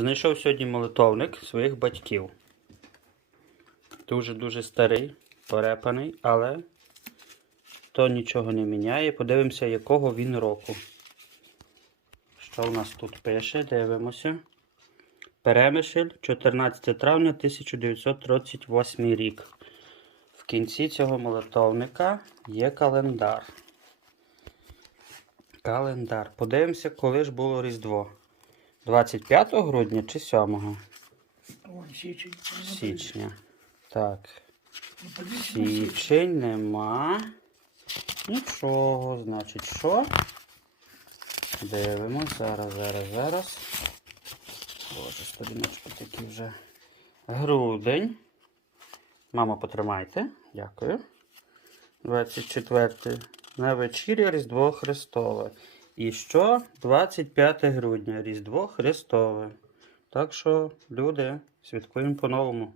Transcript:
Знайшов сьогодні молитовник своїх батьків. Дуже-дуже старий, порепаний, але то нічого не міняє. Подивимося, якого він року. Що у нас тут пише? Дивимося. Перемишль, 14 травня 1938 рік. В кінці цього молитовника є календар. Календар. Подивимося, коли ж було Різдво. 25 грудня чи 7 Ой, січень. січня? Так. Ну. Січень нема. Нічого, значить, що? Дивимось. Зараз, зараз, зараз. Боже, сторіночки такі вже. Грудень. Мама, потримайте. Дякую. 24. На вечір'я Різдво Христове. І що? 25 грудня. Різдво Христове. Так що, люди, святкуємо по-новому.